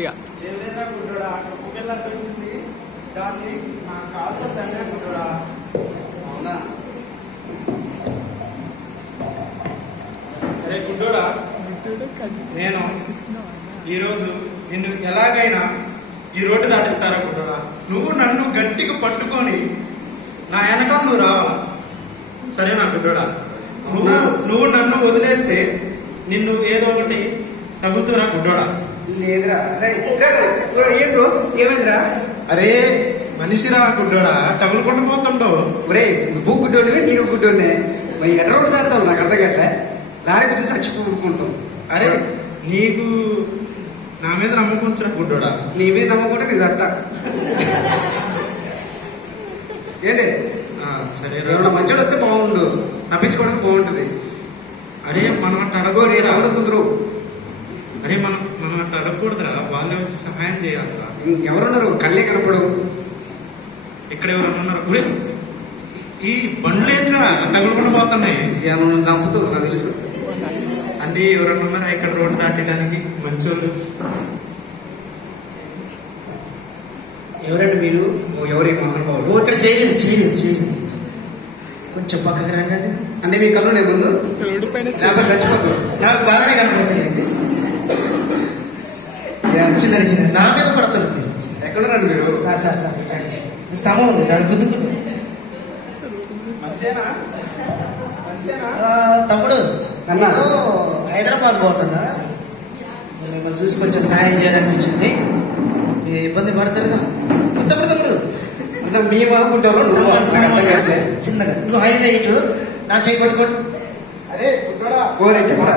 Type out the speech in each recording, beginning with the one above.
గట్టిగా. ఏదైనా గుడ్డోడా అక్కడ కుకెళ్ళట్టు వచ్చింది, దాన్ని నా కాలుతో తగిన గుడ్డోడా. అవునా? అరే గుడ్డోడా, నేను ఈరోజు నిన్ను ఎలాగైనా ఈ రోడ్డు దాటిస్తారా గుడ్డోడా? నువ్వు నన్ను గట్టిగా పట్టుకొని నా వెనక నువ్వు రావాలా, సరేనా గుడ్డోడా? నువ్వు నన్ను వదిలేస్తే నిన్ను ఏదో ఒకటి తగులుతురా గుడ్డోడా. లేదురా. ఏమైందిరా? అరే మనిషిరా గుడ్డోడా, తగులుకుంటూ పోతుండవు. ఒరే నువ్వు గుడ్డోడివే, నేను గుడ్డోడినే. మరి ఎర్ర రోడ్డు దాడతావు, నాకు అర్థం కట్లే. లారీ గురించి చచ్చిపోకుంటావు. అరే నీకు నా మీద నమ్మకం గుడ్డోడా. నీ మీద నమ్మకుంటే నీ దత్త ఏంటి? సరే ఎవరైనా మంచోడు వస్తే బాగుండు, తప్పించుకోవడానికి బాగుంటది. అరే మనం అట్ట అడగోరు ఏ సౌందతుందరు. అరే మనం అట్ట అడగకూడదురా, వాళ్ళే వచ్చి సహాయం చేయాలరా. ఇంకెవరున్నారు? కళ్ళే కనపడవు. ఇక్కడ ఎవరన్నా ఉన్నారు? ఒరే ఈ బండ్లు ఏంద్రా తగులుకుండా పోతున్నాయి? నువ్వు చంపుతూ నాకు తెలుసు. అంటే ఎవరన్నా ఉన్నారా ఇక్కడ రోడ్డు దాటడానికి మంచోళ్ళు? ఎవరండి మీరు? ఎవరి మహానుభావుడు? నువ్వు ఇక్కడ చేయలేదు. కొంచెం పక్కకి రండి. అంటే మీ కళ్ళు నేను ముందు చచ్చిపోతు నాకు బాగానే కనపడుతుంది. చిన్న నా మీద పడతారు మీరు. ఎక్కడ రండి మీరు? సార్ స్తంభం ఉంది, దాని గుద్దుకుంటు. తమ్ముడు అన్నా హైదరాబాద్ పోతున్నా, మిమ్మల్ని చూసి కొంచెం సాయం చేయాలనిపించింది. మీ ఇబ్బంది పడతారుగా. తమ్ముడు మీ బాగుంటావు చిన్నగా ఇంకో హైలైట్ నా చేయి పట్టుకోండి. అరే గుడ్డోడా, కోరే చెప్పరా?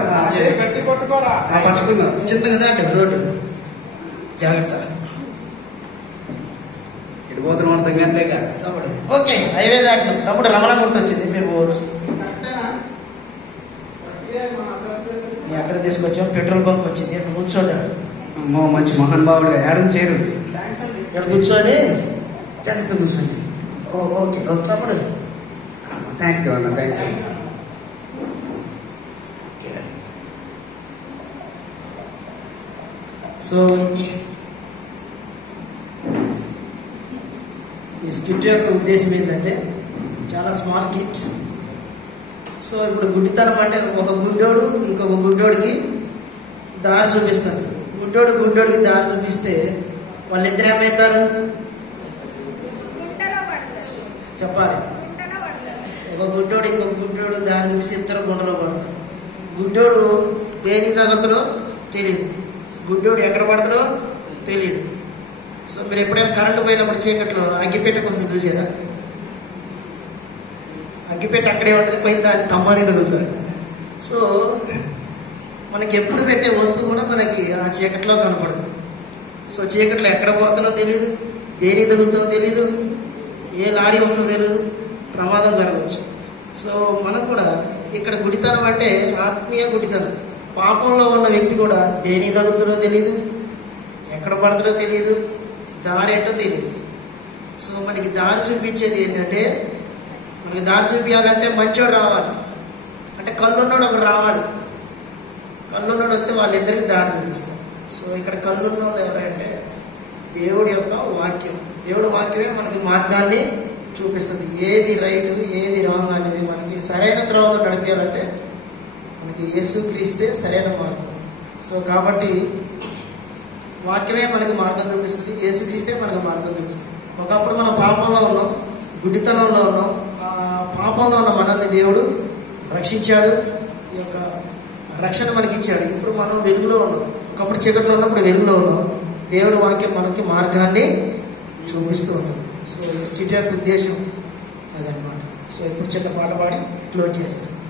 గట్టి కొట్టుకోరా. పట్టుకున్నా చిన్నగా దాంట్లో రోడ్డు జాగ్రత్త. ఇడిపోతున్నాం అర్థం కావట్లేక. తమ్ముడు ఓకే, హైవే దాటిన తమ్ముడు రమణ గుంట వచ్చింది, మీరు పోవచ్చు. మీ అక్కడ తీసుకొచ్చాం, పెట్రోల్ బంక్ వచ్చింది, అక్కడ కూర్చోండి. అమ్మో మంచి మహానుభావుడు, ఏడం చేయరు. ఇక్కడ కూర్చొని జాగ్రత్త కూర్చోండి. ఓకే తమ్ముడు. థ్యాంక్ యూ అన్న, థ్యాంక్ యూ. సో ఈ స్కిట్ యొక్క ఉద్దేశం ఏంటంటే చాలా స్మాల్ కిట్. సో ఇప్పుడు గుడ్డితనం అంటే ఒక గుడ్డోడు ఇంకొక గుడ్డోడికి దారి చూపిస్తాడు. గుడ్డోడికి దారి చూపిస్తే వాళ్ళిద్దరు ఏమవుతారు చెప్పాలి. ఒక గుడ్డోడు ఇంకొక గుడ్డోడు దారి చూపిస్తే ఇద్దరు గుండెలో పడతారు. గుడ్డోడు దేని తగలతో తెలియదు, గుడ్డోడు ఎక్కడ పడతాడో తెలియదు. సో మీరు ఎప్పుడైనా కరెంటు పోయినప్పుడు చీకట్లో అగ్గిపెట్ట కోసం చూసారా? అగ్గిపెట్ట అక్కడే ఉంటుంది, పోయి దాన్ని తమ్మని తగులుతాడు. సో మనకి ఎప్పుడు పెట్టే వస్తువు కూడా మనకి ఆ చీకట్లో కనపడదు. సో చీకట్లో ఎక్కడ పోతుందో తెలియదు, దేని తగులుతుందో తెలియదు, ఏ లారీ వస్తుందో తెలియదు, ప్రమాదం జరగవచ్చు. సో మనకు కూడా ఇక్కడ గుడితనం అంటే ఆత్మీయ గుడితనం. పాపంలో ఉన్న వ్యక్తి కూడా దేని తగులుతుందో తెలియదు, ఎక్కడ పడుతుందో తెలియదు, దారి ఏంటో తెలియదు. సో మనకి దారి చూపించేది ఏంటంటే, మనకి దారి చూపించాలంటే మంచోడు రావాలి, అంటే కళ్ళున్నోడు ఒకడు రావాలి. కళ్ళున్నోడు వస్తే వాళ్ళిద్దరికి దారి చూపిస్తాం. సో ఇక్కడ కళ్ళున్న వాళ్ళు ఎవరంటే దేవుడి యొక్క వాక్యం. దేవుడి వాక్యమే మనకి మార్గాన్ని చూపిస్తుంది. ఏది రైట్ ఏది రాంగ్ అనేది మనకి సరైన త్రోవలో నడిపించాలంటే మనకి యేసుక్రీస్తే సరైన మార్గం. సో కాబట్టి వాక్యమే మనకి మార్గం చూపిస్తుంది, యేసుక్రీస్తే మనకి మార్గం చూపిస్తుంది. ఒకప్పుడు మనం పాపంలో ఉన్నాం, గుడ్డితనంలో ఉన్నాం. పాపంలో ఉన్న మనల్ని దేవుడు రక్షించాడు, ఈ యొక్క రక్షణ మనకి ఇచ్చాడు. ఇప్పుడు మనం వెలుగులో ఉన్నాం. ఒకప్పుడు చీకట్లో ఉన్నప్పుడు వెలుగులో ఉన్నాం. దేవుడి వాక్యం మనకి మార్గాన్ని చూపిస్తూ ఉంటుంది. సో ఈ స్కిట్ యొక్క ఉద్దేశం అదనమాట. సో ఇప్పుడు చిన్న పాట పాడి క్లోజ్ చేసేస్తాం.